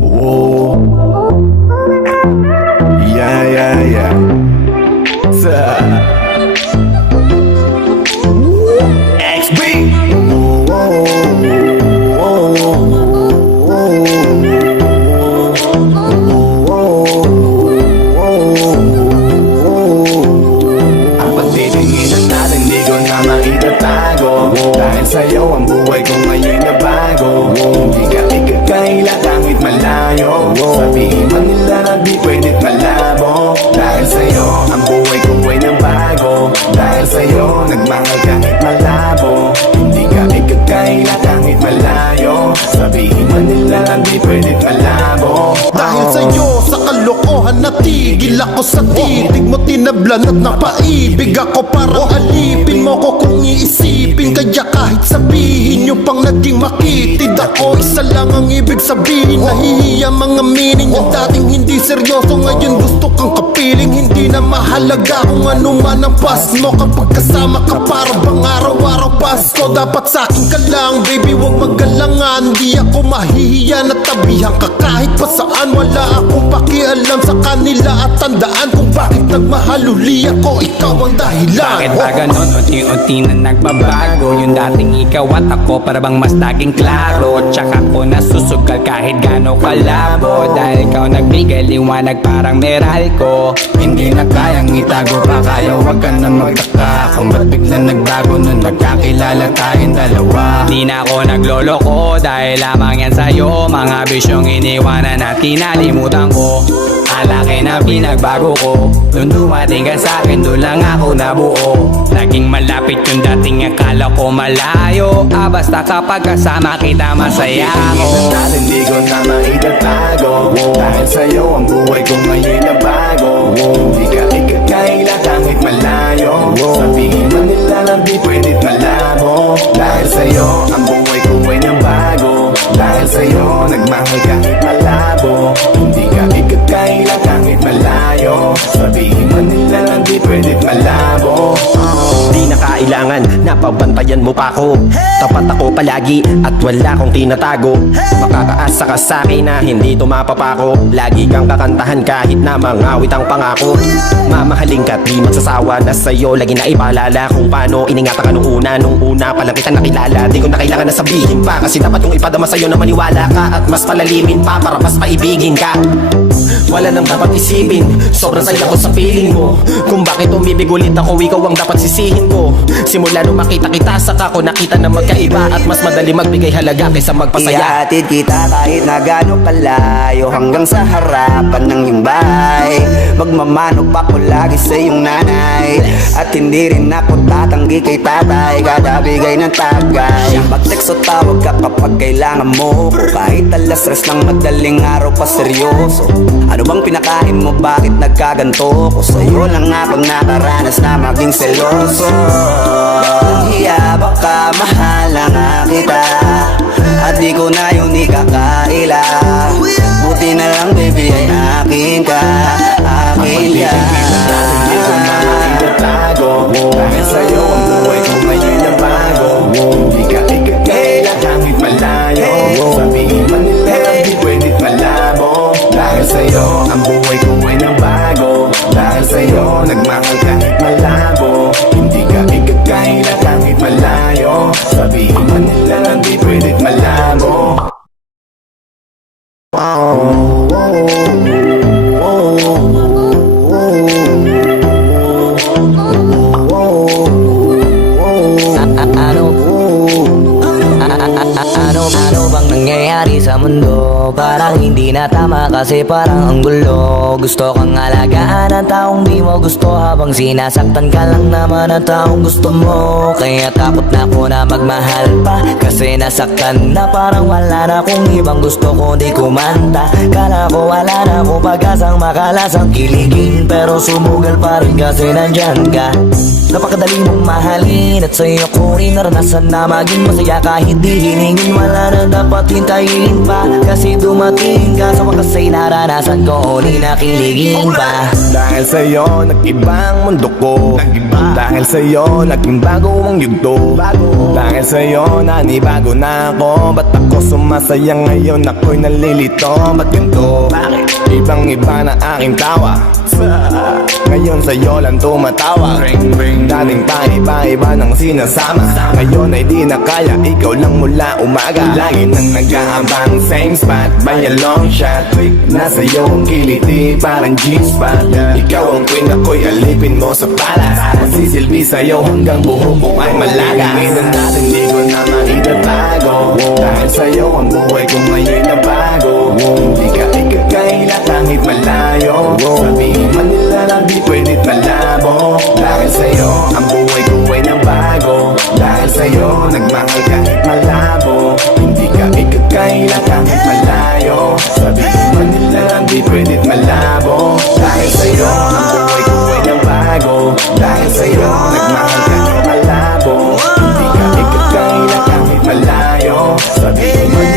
Whoa. Yeah. XB. Ang pagtitingin natin di ko na maitatago, dahil sa'yo ang buhay ko ngayon na bago. Hindi ka ikakaila kahit malayo, sabihin man nila na di pwedit malabo. Dahil sa'yo ang buhay ko ay nabago, dahil sa'yo nagmahal kahit malabo. Hindi ka ikakaila kahit malayo, sabihin man nila na di pwedit malabo. Dahil sa'yo sa kalokohan natigil ako sa titig mo, tinablan at napaibig ako. Parang alipin mo ko kung iisipin, kaya kahit sabihin nyo pang naging makitid ako, isa lang ang ibig sabihin. Nahihiya mga meaning, yung dating hindi seryoso ngayon gusto kang kapiling. Hindi na mahalaga kung ano man ang past mo, kapag kasama ka para bang araw-araw Pasko. Dapat sa'kin ka lang baby, wag magalangan. Di ako mahihiya na tabihan ka kahit pa saan. Wala akong pakialam sa kanila, at tandaan kung bakit nagmahal uli ako, ikaw ang dahilan. Bakit ba ganon? Unti-unti na nagbabago, yung dating ikaw at ako para bang mas naging klaro. Tsaka ko nasusugal kahit gano'ng kalabo, dahil ikaw nagbigay liwanag parang Meralco. Hindi na kayang itago pa, kaya wag ka na magtaka kung ba't biglang nagbago nung nagkakilala tayong dalawa. Di na ako nagloloko dahil lamang yan sa'yo, mga bisyong iniwanan at kinalimutan ko. Alaki na pinagbago ko, nung dumating ka sa'kin doon lang ako nabuo. Naging malapit yung dating akala ko malayo, basta kapag kasama kita masaya ako. Natin di ko na maitatago, dahil sa'yo ang buhay ko ngayon na bago. Hindi ka ikakaila kahit malayo, sabihin man nila na di pwedit malabo. Dahil sa'yo ang buhay ko ay nabago, dahil sa'yo nagmahal kahit malabo. Hindi ka ikakaila kahit malayo, sabihin man nila na di pwedit malabo. Di na kailangan na pabantayan mo pa ako, tapat ako palagi at wala kong tinatago. Makakaasa ka sa'kin na hindi tumapapako, lagi kang kakantahan kahit na mangawit ang pangako. Mamahalin ka't di magsasawa na sa'yo, lagi na ipaalala kung paano iningatan ka nung una pa lang kita nakilala. Di ko na kailangan na sabihin pa, kasi dapat kong ipadama sa'yo na maniwala ka, at mas palalimin pa para mas maibigin ka. Wala nang dapat isipin, sobrang saya ko sa feeling mo, kung bakit umibig ulit ako, ikaw ang dapat sisihin ko. Simula nung makita kita, saka ko nakita na magkaiba, at mas madali magbigay halaga kaysa magpasaya. Ihatid kita kahit na gano'ng kalayo, hanggang sa harapan ng iyong bahay. Magmamano pa ko lagi sa iyong nanay, at hindi rin ako tatanggi kay tatay, kada bigay ng tagay. Mag-text o tawag ka kapag kailangan mo ko, kahit alas stress ng madaling araw pa seryoso. Ano bang pinakain mo, bakit nagkaganto ko? Sa'yo lang nga pag nakaranas na maging seloso. Hiya baka mahala nga kita, at di ko na yun ikakaila. Buti na lang baby ay akin ka, akin ka. Hindi ko na maitatago, dahil sa'yo ang buhay ko ngayon na bago. Hindi ka ikakaila kahit malayo, sabihin man nila na di pwedit malabo. Dahil sa'yo ang buhay ko ay nabago, dahil sa'yo nagmahal kahit malabo. Hindi ka ikakaila kahit malayo, sabihin man nila na di pwedit malabo. Ano bang nangyayari sa mundo? Parang hindi na tama kasi parang ang gulo. Gusto kang alagaan ang taong di mo gusto, habang sinasaktan ka lang naman ang taong gusto mo. Kaya takot na ako na magmahal pa, kasi nasaktan na, parang wala na kung ibang gusto ko di kumanta. Kala ko wala na akong pag-asang makalasang kiligin, pero sumugal pa rin kasi nandyan ka. Napakadali mong mahalin, at sa'yo ko rin naranasan na maging masaya kahit di hiningin, wala na dapat hintayin pa. Kasi dumating ka sa wakas ay naranasan ko, di nakiligin pa. Dahil sa'yo, nag-ibang mundo ko. Dahil sa'yo, naging bago ang yugto. Dahil sa'yo, nanibago na ako. Ba't ako sumasaya ngayon, ako'y nalilito? Ba't ganito? Ibang iba na aking tawa. Ngayon sa'yo lang tumatawa. Dating pa iba-iba ng sinasama. Ngayon ay di na kaya, ikaw lang mula umaga. Lagi nang nag-aabang, same spot by a long shot. Nasa iyo ang kiliti, parang G-spot. Ikaw ang queen, ako'y alipin mo sa palace. Magsisilbi sa'yo hanggang buhok ko ay malaga. Ngayon natin di ko na maitatago. Dahil sa'yo ang buhay ko ngayon na bago. Hindi ka ikakaila kahit malayo. Sabihin man nila na di pwedit malabo. Dahil sa'yo ang buhay ko ay nabago. Dahil sa'yo nagmahal kahit malabo. Hindi ka ikakaila kahit malayo. Sabihin man nila na di pwedit malabo. Dahil sa'yo ang buhay ko ay nabago. Dahil sa'yo nagmahal kahit malabo. Hindi ka ikakaila kahit malayo. Sabihin man